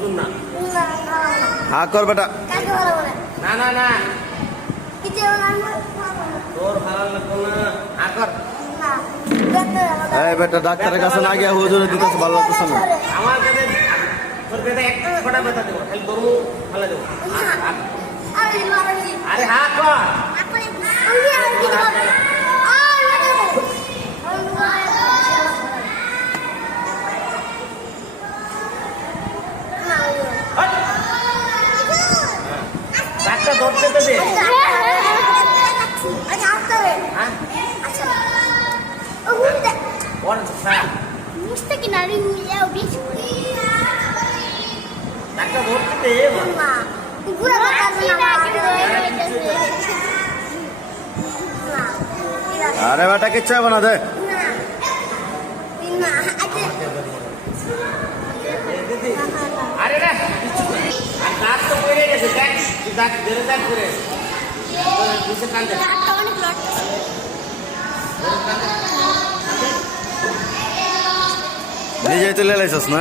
হুজুর না হা কর বেটা। না না না তোর ভালো লাগতো না হা কর এই বেটা ডাক্তারের কাছে না গিয়ে হুজুরে দিতেছে ভালো লাগতেছে না। আমার কাছে তোর পেটে এক ফোঁটা ব্যথা দেবো খালি গরু ফেলে দেবো আরে হা কর ডাক্তার ধরতে তো দে হ্যাঁ বল স্যার ডাক্তার ধরতে দে আরে বেটা কিচ্ছু হবে না দে। আরে না আর দাঁত তো পড়ে গেছে দেখ তুই দাঁত ধরে দাঁত করে নিচে কান্দে নিজেই তুলে লাইছস না।